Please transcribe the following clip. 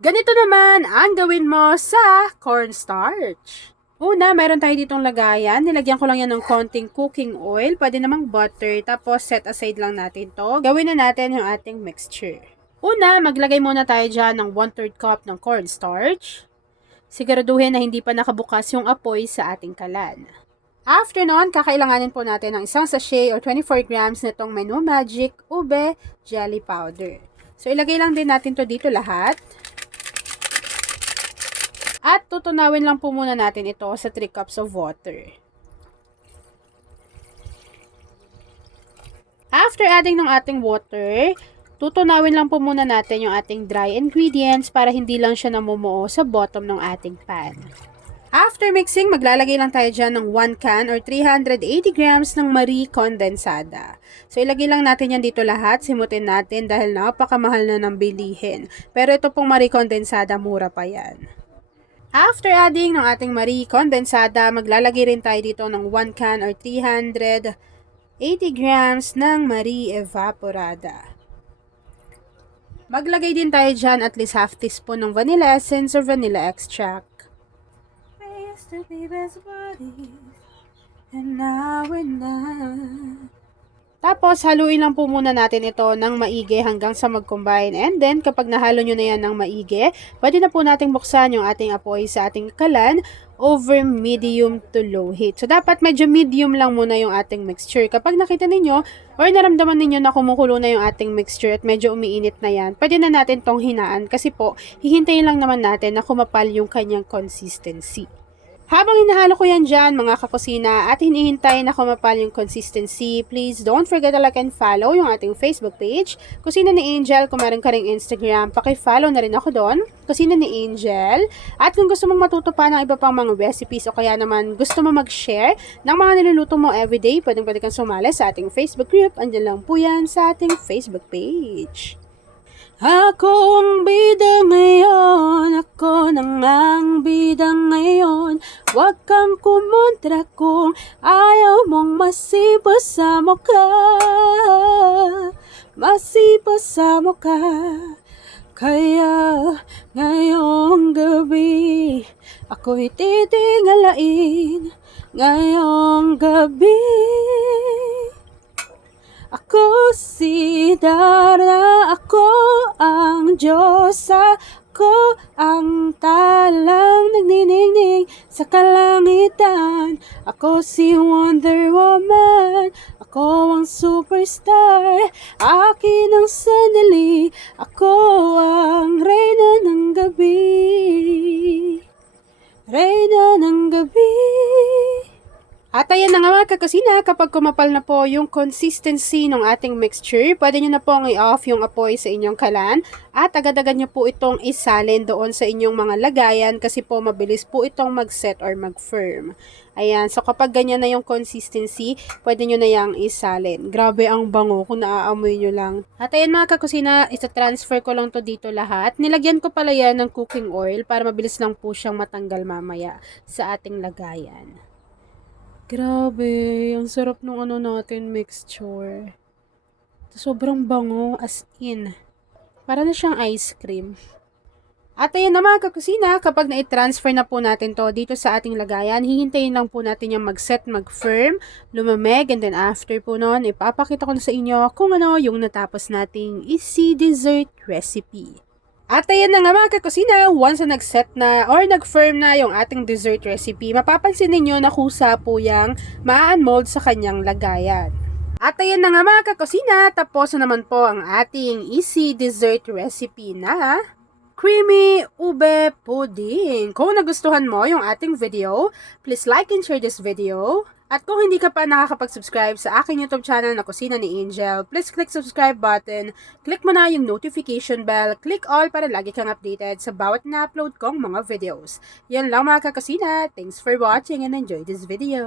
Ganito naman ang gawin mo sa cornstarch. Una, meron tayo ditong lagayan. Nilagyan ko lang yan ng konting cooking oil. Pwede namang butter. Tapos, set aside lang natin to. Gawin na natin yung ating mixture. Una, maglagay muna tayo dyan ng 1/3 cup ng cornstarch. Siguraduhin na hindi pa nakabukas yung apoy sa ating kalan. After nun, kakailanganin po natin ng isang sachet or 24 grams nitong Menu Magic Ube Jelly Powder. So, ilagay lang din natin to dito lahat. At tutunawin lang po muna natin ito sa 3 cups of water. After adding ng ating water, tutunawin lang po muna natin yung ating dry ingredients para hindi lang siya namumuo sa bottom ng ating pan. After mixing, maglalagay lang tayo dyan ng 1 can or 380 grams ng Marie Condensada. So, ilagay lang natin yan dito lahat. Simutin natin dahil napakamahal na ng bilihin. Pero ito pong Marie Condensada, mura pa yan. After adding ng ating Marie Condensada, maglalagay rin tayo dito ng 1 can or 380 grams ng Marie Evaporada. Maglagay din tayo dyan at least half teaspoon ng vanilla essence or vanilla extract. We used to be best buddies, and now we're not. Tapos, haluin lang po muna natin ito ng maigi hanggang sa mag-combine. And then, kapag nahalo nyo na yan ng maigi, pwede na po natin buksan yung ating apoy sa ating kalan over medium to low heat. So, dapat medyo medium lang muna yung ating mixture. Kapag nakita ninyo or naramdaman ninyo na kumukulo na yung ating mixture at medyo umiinit na yan, pwede na natin tong hinaan kasi po, hihintayin lang naman natin na kumapal yung kanyang consistency. Habang hinahalo ko yan dyan, mga kakusina, at hinihintay na kumapal yung consistency, please don't forget to like and follow yung ating Facebook page, Kusina ni Angel. Kung meron ka ring Instagram, paki-follow na rin ako doon, Kusina ni Angel. At kung gusto mong matuto pa ng iba pang mga recipes o kaya naman gusto mo mag-share ng mga niluluto mo everyday, pwede kang sumali sa ating Facebook group. Andyan lang po yan sa ating Facebook page. Ako ang bida ngayon, ako nang ang bida ngayon. Huwag kang kumontra kung ayaw mong masipa sa mukha. Masipa sa mukha. Kaya ngayong gabi, ako'y titingalain. Ngayong gabi, ako si Dara, ako ang Diyosa, ako ang talang nagniningning sa kalangitan. Ako si Wonder Woman, ako ang superstar, akin ang sandali, ako ang reyna ng gabi. Reyna ng gabi. At ayan na nga mga kakusina, kapag kumapal na po yung consistency ng ating mixture, pwede nyo na pong i-off yung apoy sa inyong kalan at agad-agad nyo po itong isalin doon sa inyong mga lagayan kasi po mabilis po itong mag-set or mag-firm. Ayan, so kapag ganyan na yung consistency, pwede nyo na yung isalin. Grabe ang bango kung naaamoy nyo lang. At ayan mga kakusina, isa-transfer ko lang to dito lahat. Nilagyan ko pala yan ng cooking oil para mabilis lang po siyang matanggal mamaya sa ating lagayan. Grabe, ang sarap nung natin mixture. Sobrang bango, as in. Para na siyang ice cream. At ayan na mga kakusina, kapag na-transfer na po natin to dito sa ating lagayan, hihintayin lang po natin yung mag-set, mag-firm, lumamig, and then after po nun, ipapakita ko na sa inyo kung ano yung natapos nating easy dessert recipe. At ayan na nga mga kakusina, once na nag-set na or nag-firm na yung ating dessert recipe, mapapansin ninyo na kusa po yung ma-unmold sa kanyang lagayan. At ayan na nga mga kakusina, tapos na naman po ang ating easy dessert recipe na creamy ube pudding. Kung nagustuhan mo yung ating video, please like and share this video. At kung hindi ka pa nakakapag-subscribe sa aking YouTube channel na Kusina ni Angel, please click subscribe button, click mo na yung notification bell, click all para lagi kang updated sa bawat na-upload kong mga videos. Yan lang mga kakusina. Thanks for watching and enjoy this video.